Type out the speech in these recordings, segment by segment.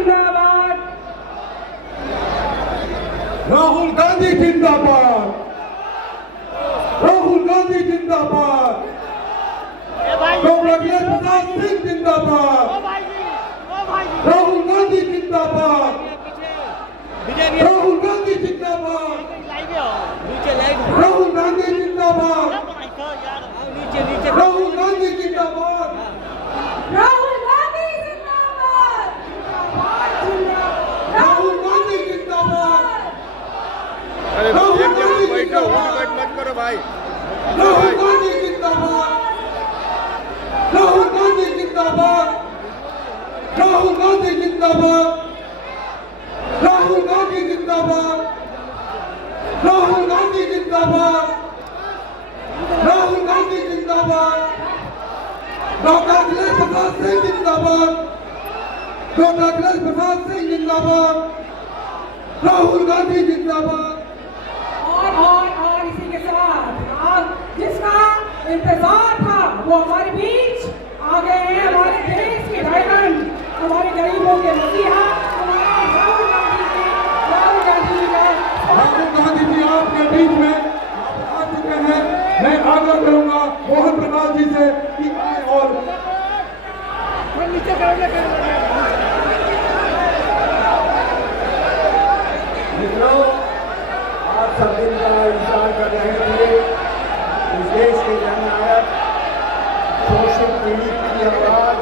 जिंदाबाद, राहुल गांधी जिंदाबाद, राहुल गांधी जिंदाबाद, डॉक्टर अखिलेश प्रसाद सिंह जिंदाबाद, राहुल गांधी जिंदाबाद, राहुल गांधी जिंदाबाद, राहुल गांधी जिंदाबाद, राहुल गांधी जिंदाबाद, राहुल गांधी जिंदाबाद, राहुल गांधी जिंदाबाद, अरे राहुल एक जगह गांधी बैठो, जिंदाबाद, उठ मत करो भाई। राहुल गांधी जिंदाबाद, राहुल गांधी जिंदाबाद, राहुल गांधी जिंदाबाद, राहुल गांधी जिंदाबाद, राहुल गांधी जिंदाबाद, राहुल गांधी जिंदाबाद, डॉक्टर अखिलेश प्रसाद सिंह जिंदाबाद, डॉक्टर अखिलेश प्रसाद सिंह जिंदाबाद, राहुल गांधी जिंदाबाद। और इसी के साथ आज जिसका इंतजार था वो हमारे बीच आ गए हैं, हमारे देश के डायमंड, हमारे गरीबों के मसीहा, हमारे राहुल गांधी जी का राहुल गांधी जी आपके बीच में आप आ चुके हैं। मैं आग्रह करूंगा मोहन प्रकाश जी से कि आए और मित्रों, आप सब दिन का इंतजार कर रहे थे। इस देश के जननायक, शोषित पीड़ित की आवाज,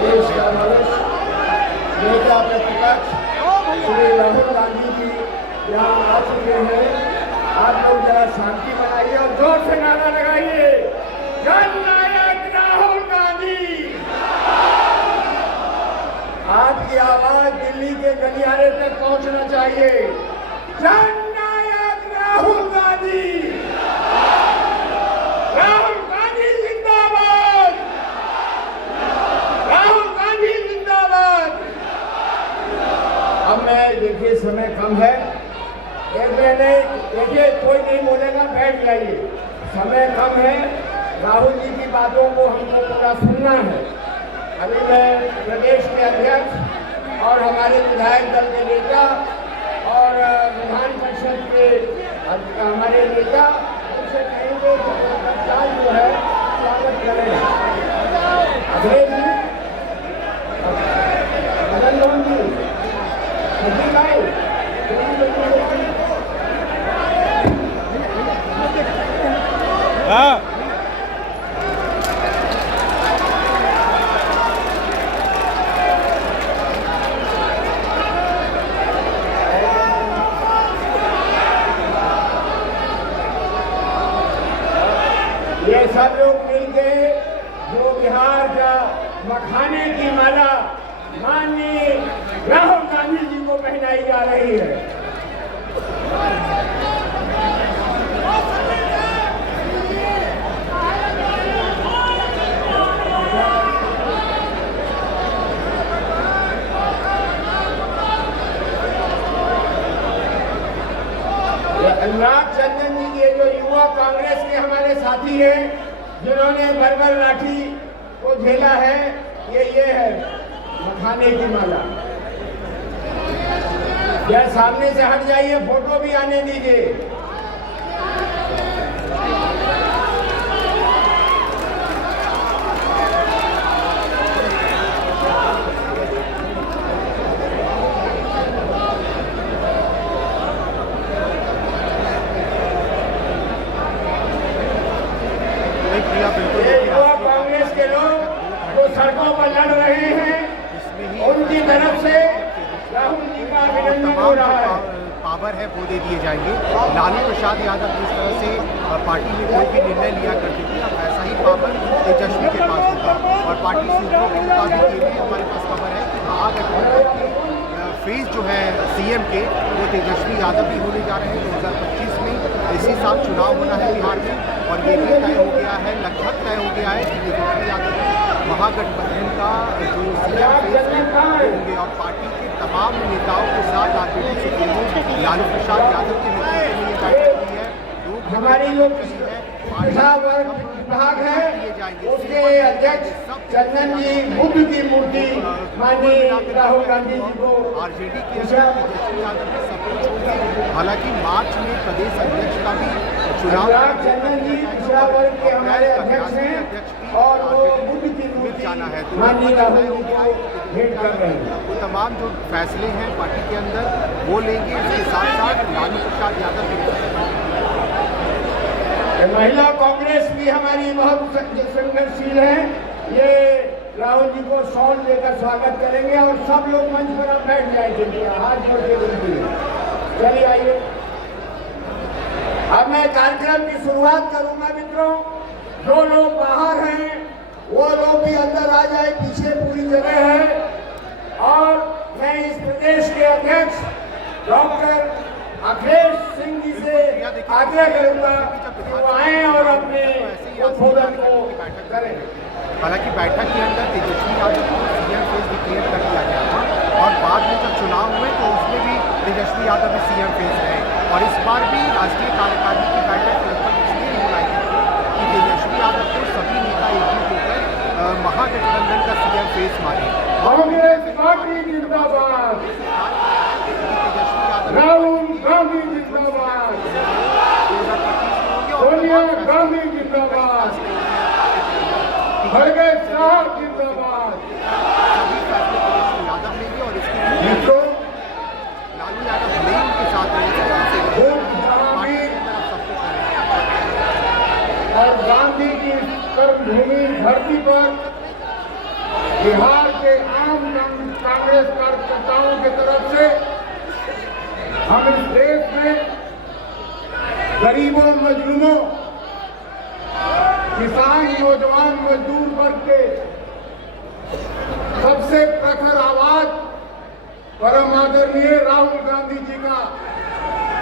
देश का भविष्य, नेता प्रतिपक्ष श्री राहुल गांधी जी यहाँ आ चुके हैं। आप लोग जरा शांति बनाइए और जोर से नारा लगाइए, जननायक राहुल गांधी। आपकी आवाज दिल्ली के गलियारे तक पहुंचना चाहिए। जननायक राहुल गांधी, राहुल गांधी जिंदाबाद, राहुल गांधी जिंदाबाद। अब मैं देखिए समय कम है, एक नहीं देखिए कोई नहीं बोलेगा, बैठ जाइए, समय कम है। राहुल जी की बातों को हमको पूरा सुनना है। अभी मैं प्रदेश के अध्यक्ष और हमारे विधायक दल के नेता और विधान परिषद के हमारे नेता उनसे कहेंगे कि चाल जो है स्वागत करें। अखिलेश जी, मदन मोहन जी, सचिन भाई, हाँ ये सब लोग मिलके जो बिहार का मखाने की माला माननीय राहुल गांधी जी को पहनाई जा रही है। अनुराग चंदन जी, ये जो युवा कांग्रेस के हमारे साथी हैं जिन्होंने बरबर लाठी को झेला है, ये है मखाने की माला। यह सामने से हट जाइए, फोटो भी आने दीजिए। युवा कांग्रेस के लोग जो सड़कों पर लड़ रहे हैं, उनकी तरफ से राहुल जी का अभिनंदन हो रहा है। पावर है वो दे दिए जाएंगे। लालू प्रसाद यादव जिस तरह से पार्टी में कोई भी निर्णय लिया करती थी, अब ऐसा ही पावर तेजस्वी के पास होगा। और पार्टी सूत्रों के मुताबिक ये भी हमारे पास खबर है कि महागठबंधन के फेज जो है सीएम के, वो तेजस्वी यादव भी होने जा रहे हैं। 2025 में इसी साल चुनाव होना है बिहार में, और ये भी तय हो गया है, लगभग तय हो गया है कि तेजस्वी यादव महागठबंधन का जो सीएम फेज होंगे। और पार्टी के तमाम नेताओं के साथ आरजेडी सुप्रीमो लालू प्रसाद यादव के नेतृत्व में ये बैठक हुई है। हमारी जो विभाग है उसके अध्यक्ष चंदन जी बुद्ध की मूर्ति माननीय राहुल गांधी जी को आरजेडी के तेजस्वी यादव ने सपोर्ट छोड़ी। हालांकि मार्च में प्रदेश अध्यक्ष का भी चुनाव अनुराग चंदन जी पिछड़ा वर्ग के हमारे अध्यक्ष हैं और वो बुद्ध की मूर्ति जाना है माननीय राहुल जी को भेंट कर रहे हैं। वो तमाम जो फैसले हैं पार्टी के अंदर वो लेंगे। इसके साथ साथ लालू प्रसाद यादव भी महिला कांग्रेस भी हमारी बहुत संघर्षशील है। ये राहुल जी को शॉल देकर स्वागत करेंगे और सब लोग मंच पर आप बैठ जाएंगे, हाथ जोड़ के विनती है। चलिए आइए, अब मैं कार्यक्रम की शुरुआत करूंगा मित्रों। जो लोग बाहर हैं वो लोग भी अंदर आ जाए, पीछे पूरी जगह है। और मैं इस प्रदेश के अध्यक्ष डॉक्टर अखिलेश सिंह जी से आग्रह करूंगा कि वो आए और अपने उद्बोधन को करें। हालांकि बैठक के अंदर तेजस्वी यादव को सीएम फेस डिक्लेयर कर दिया गया था और बाद में जब चुनाव हुए तो उसमें भी तेजस्वी यादव भी सीएम फेस रहे। और इस बार भी राष्ट्रीय कार्यकारिणी की बैठक लगभग इसलिए नहीं बुलाई गई कि तेजस्वी यादव को सभी नेता एकजुट होकर महागठबंधन का सीएम फेस मारे। कांग्रेस पार्टी जिंदाबाद, राहुल गांधी जिंदाबाद, सोनिया गांधी जिंदाबाद, खड़गे साहब जिंदाबाद। सभी फैसले तेजस्वी यादव लेंगे और इसके लिए मित्रों, लालू यादव भले ही उनके साथ रहेंगे और गांधी की कर्मभूमि धरती पर बिहार के आम कांग्रेस कार्यकर्ताओं की तरफ से हम इस देश में गरीबों, मजलूमों, किसान, नौजवान, मजदूर वर्ग के सबसे प्रखर आवाज परम आदरणीय राहुल गांधी जी का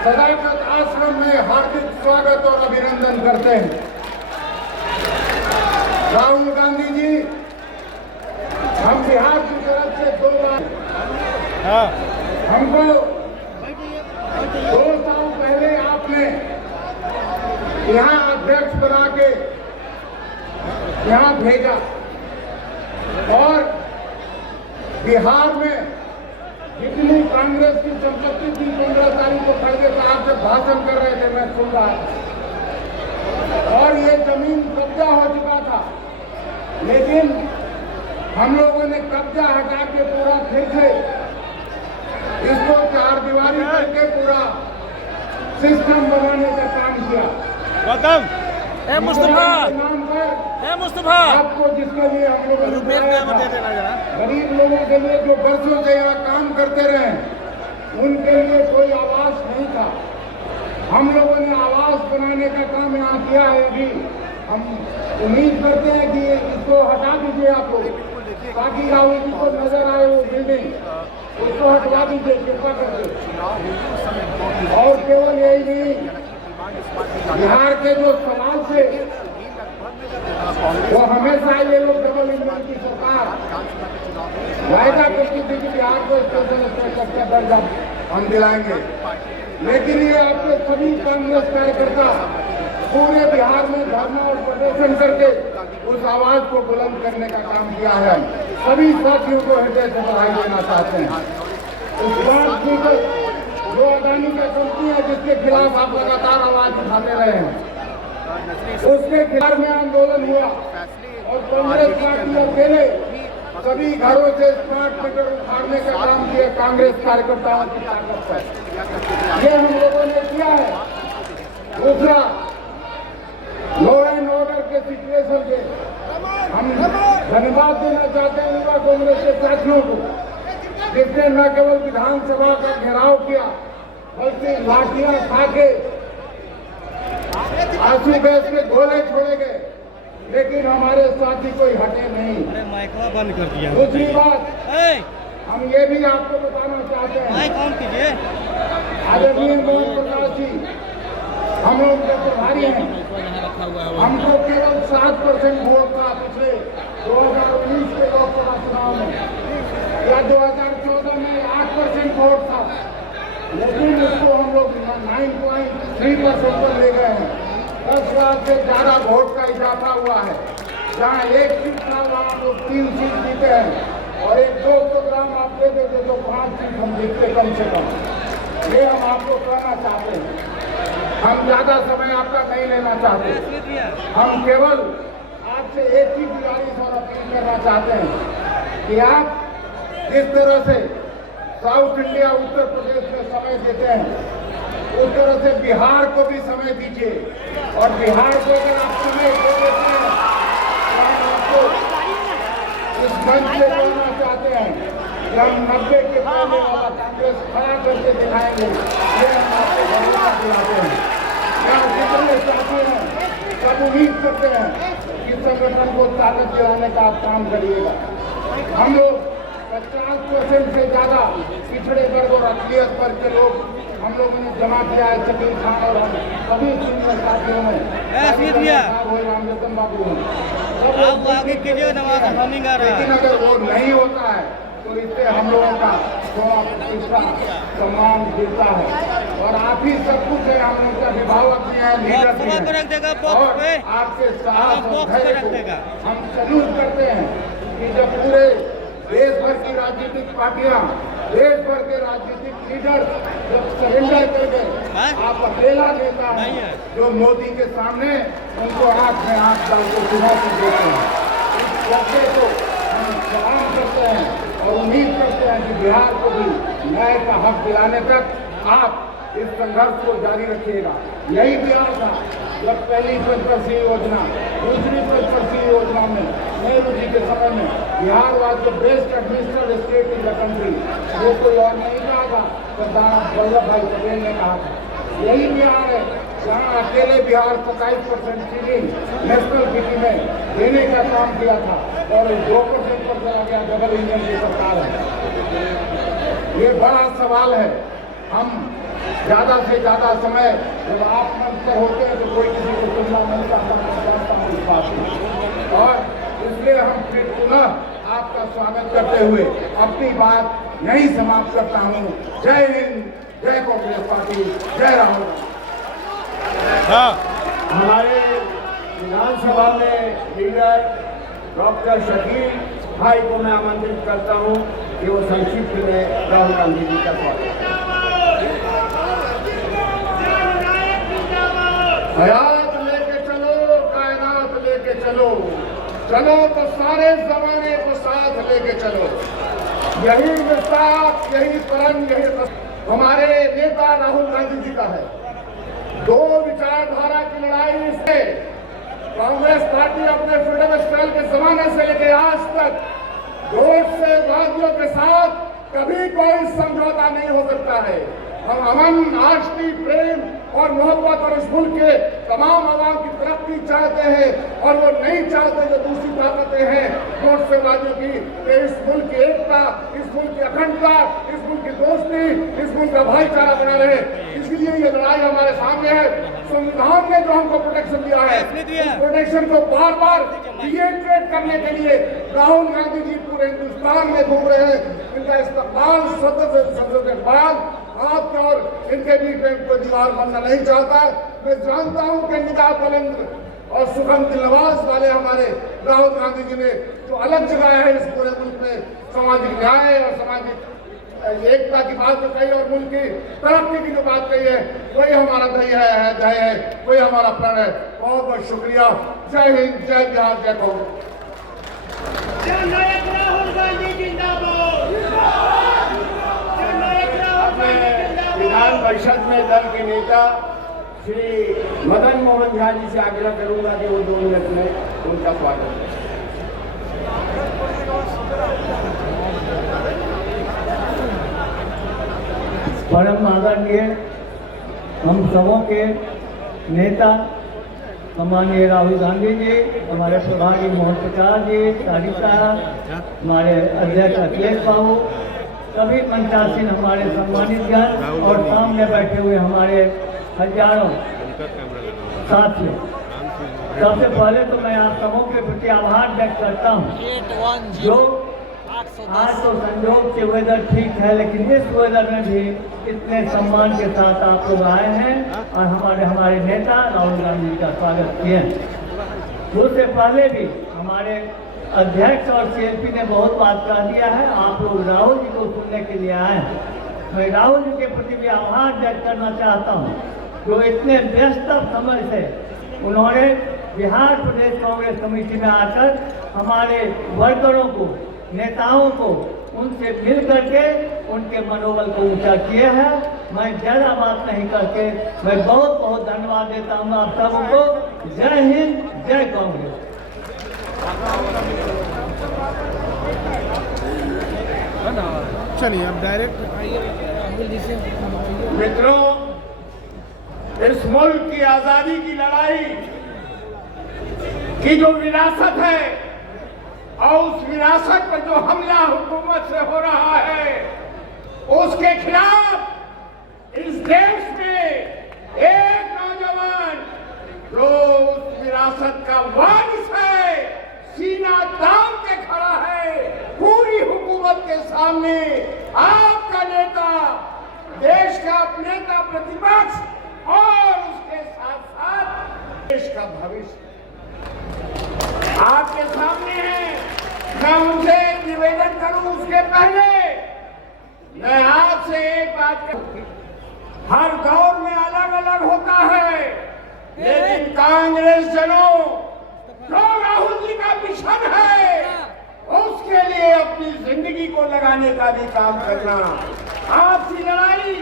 सदाकत आश्रम में हार्दिक स्वागत और अभिनंदन करते हैं। राहुल गांधी जी, हम बिहार की तरफ से 2 बार हमको 2 साल पहले आपने यहाँ अध्यक्ष बना के यहाँ भेजा और बिहार में जितनी कांग्रेस की संपत्ति थी 15 तारीख को खड़गे साहब से भाषण कर रहे थे, मैं सुन रहा था। और ये जमीन कब्जा हो चुका था, लेकिन हम लोगों ने कब्जा हटा के पूरा फिर से इसको 4 दीवारी करके पूरा सिस्टम बनाने का काम किया। गौतम, ए मुस्तफा, नाम पर मुस्तफा आपको जिसके लिए हम लोगों ने गरीब लोगों के लिए जो वर्षों से यहाँ काम करते रहे, उनके लिए कोई आवास नहीं था। हम लोगों ने आवास बनाने का काम यहाँ किया है। अभी हम उम्मीद करते हैं कि इसको हटा दीजिए आप लोग, ताकि राहुल जी को नजर आए वो बिल्डिंग, उसको हटवा दीजिए कृपा करके। और केवल यही नहीं, बिहार के जो सवाल थे वो हमेशा ये लोग डबल इंजन की सरकार वायदा करती थी कि बिहार को स्पेशल का दर्जा हम दिलाएंगे, लेकिन ये आपके सभी कांग्रेस कार्यकर्ता पूरे बिहार में धरना और प्रदर्शन करके उस आवाज को बुलंद करने का काम किया है। सभी साथियों को हृदय से बधाई देना चाहते हैं। उस बात की जो अदानी का कंपनी है जिसके खिलाफ आप लगातार आवाज उठाते रहे हैं, उसके खिलाफ में आंदोलन हुआ और कांग्रेस पार्टी अकेले सभी घरों से स्मार्ट मीटर उखाड़ने का काम किया कांग्रेस कार्यकर्ताओं की ताकत पर। ये हम लोगों ने किया है। दूसरा, लॉ एंड ऑर्डर के सिचुएशन के हम धन्यवाद देना चाहते हैं युवा कांग्रेस के साथियों को, जिसने न केवल विधानसभा का घेराव किया बल्कि लाठियां खा के आंसू गैस के गोले छोड़े गए, लेकिन हमारे साथी कोई हटे नहीं। माइकवा बंद कर दिया। दूसरी बात, हम ये भी आपको बताना चाहते हैं, माइक ऑन कीजिए। आदरणीय मोहन प्रकाश जी हम लोग के प्रभारी हैं, हमको केवल 7% वोट था पिछले 2019 के लोकसभा चुनाव में, या 2014 में 8% वोट था, लेकिन उसको हम लोग 9.3% पर ले गए हैं। 10 लाख से ज्यादा वोट का इजाफा हुआ है। जहाँ एक सीट था वहाँ तो 3 सीट जीते हैं और एक 200 ग्राम आप दे देते तो 5 सीट हम जीतते कम से कम। ये हम आपको कहना चाहते हैं। हम ज़्यादा समय आपका नहीं लेना चाहते। हम केवल आपसे एक ही गुजारिश और अपील करना चाहते हैं कि आप जिस तरह से साउथ इंडिया उत्तर प्रदेश में समय देते हैं उस तरह से बिहार को भी समय दीजिए और बिहार को अगर आप समय दे देते हैं तो हम आपको इस मंच से बोलना चाहते हैं कि हम 90 के पहले वाला कांग्रेस खड़ा करके दिखाएंगे। ये हम आपको भरोसा दिलाते हैं। यहाँ जितने साथी हैं सब उम्मीद करते हैं कि संगठन को ताकत दिलाने का आप काम करिएगा। हम लोग 50% से ज्यादा पिछड़े वर्ग और अकलियत वर्ग के लोग हम लोगों ने जमा किया है। शकील खान और हम सभी सीनियर साथियों में रामरतन बाबू लेकिन अगर वो नहीं होता है तो इससे हम लोगों का थोड़ा प्रतिष्ठा सम्मान गिरता है और आप ही सब कुछ है। हम लोग का अभिभावक भी है, लीडर भी है और आपके साहस और धैर्य को हम सैल्यूट करते हैं कि जब पूरे देश भर की राजनीतिक पार्टियां, देश भर के राजनीतिक लीडर जब सरेंडर कर गए, आप अकेला नेता है जो मोदी के सामने उनको आंख में आंख डाल के चुनौती देते हैं। इस लक्ष्य को हम सलाम करते हैं और उम्मीद करते हैं कि बिहार को भी न्याय का हक दिलाने तक आप इस संघर्ष को जारी रखिएगा। यही बिहार था जब पहली पंचवर्षीय योजना, दूसरी पंचवर्षीय योजना में नेहरू जी के समय में Bihar was the best administrated state in the country. ये कोई और नहीं कहा था, सरदार वल्लभ भाई पटेल ने कहा था। यही बिहार है जहाँ अकेले बिहार 27% चीनी नेशनल सिटी में देने का काम किया था और 2% पर चला गया। डबल इंजन की सरकार है। ये बड़ा सवाल है। हम ज्यादा से ज्यादा समय जब आप मंच पर होते हैं तो कोई किसी को सुनना नहीं चाहता इस बात में और इसलिए हम फिर पुनः आपका स्वागत करते हुए अपनी बात यही समाप्त करता हूँ। जय हिंद, जय कांग्रेस पार्टी, जय राहुल। हमारे विधानसभा में लीडर डॉक्टर शकील भाई को मैं आमंत्रित करता हूँ कि वो संक्षिप्त में राहुल गांधी जी का स्वागत। हयात लेके चलो, कायनात लेके चलो, चलो तो सारे जमाने को साथ लेके चलो। यही विश्वास, यही परम, यही हमारे नेता राहुल गांधी जी का है। दो विचारधारा की लड़ाई से कांग्रेस पार्टी अपने फ्रीडम स्टाइल के जमाने से लेकर आज तक दोस्त से वादियों के साथ कभी कोई समझौता नहीं हो सकता है। हम अमन, राष्ट्रीय प्रेम और मोहब्बत और इस मुल्क के तमाम आवाम की तरक्की चाहते हैं और वो नहीं चाहते जो दूसरी ताकतें हैं नोटसेबाजियों की कि इस मुल्क की एकता, इस मुल्क की अखंडता, इस मुल्क की दोस्ती, इस मुल्क का भाईचारा बना रहे। इसलिए ये लड़ाई हमारे सामने है। संविधान ने जो हमको प्रोटेक्शन दिया है उस प्रोटेक्शन को बार बार रिएट्रेट करने के लिए राहुल गांधी जी पूरे हिंदुस्तान में घूम रहे हैं। इनका इस्तेमाल संसद के बाद आपके और इनके बीच में कोई दीवार बनना नहीं चाहता। मैं जानता हूं कि निगाह बुलंद और सुगंध नवाज वाले हमारे राहुल गांधी जी ने जो अलग जगाया है इस पूरे मुल्क में सामाजिक न्याय और सामाजिक एकता की बात जो कही और मुल्क की तरक्की की जो बात कही है वही हमारा ध्येय है, वही हमारा प्रण है। बहुत बहुत शुक्रिया। जय हिंद, जय बिहार, जय कांग्रेस। विधान परिषद में दल के नेता श्री मदन मोहन झा जी से आग्रह करूंगा कि वो 2 मिनट में उनका स्वागत करें। परम आदरणीय हम सबों के नेता सम्माननीय राहुल गांधी जी, हमारे प्रभारी मोहन प्रकाश जी, तारी साहब, हमारे अध्यक्ष अखिलेश बाबू, सभी मंचासीन हमारे सम्मानित जन और सामने बैठे हुए हमारे हजारों साथी, सबसे पहले तो मैं आप सबों के प्रति आभार व्यक्त करता हूँ जो आज तो संयोग से वेदर ठीक है लेकिन इस वेदर में भी इतने सम्मान के साथ आप लोग आए हैं और हमारे नेता राहुल गांधी जी का स्वागत किए। उससे पहले भी हमारे अध्यक्ष और सीएलपी ने बहुत बात कह दिया है। आप लोग राहुल जी को सुनने के लिए आए हैं। मैं राहुल जी के प्रति भी आभार व्यक्त करना चाहता हूँ, जो इतने व्यस्त समय से उन्होंने बिहार प्रदेश कांग्रेस कमेटी में आकर हमारे वर्करों को, नेताओं को, उनसे मिल करके उनके मनोबल को ऊंचा किया है। मैं ज़्यादा बात नहीं करके मैं बहुत बहुत धन्यवाद देता हूँ आप सबको। जय हिंद, जय कांग्रेस। चलिए अब डायरेक्ट मित्रों, इस मुल्क की आजादी की लड़ाई की जो विरासत है और उस विरासत पर जो हमला हुकूमत से हो रहा है, उसके खिलाफ इस देश में एक नौजवान जो उस विरासत का वारिस है, सीना तान के खड़ा है पूरी हुकूमत के सामने। आपका नेता, देश का नेता प्रतिपक्ष और उसके साथ साथ देश का भविष्य आपके सामने है। मैं उनसे निवेदन करूं उसके पहले मैं आपसे एक बात कहूं, हर दौर में अलग अलग होता है, लेकिन कांग्रेस जनों जो राहुल जी का मिशन है उसके लिए अपनी जिंदगी को लगाने का भी काम करना। आपसी लड़ाई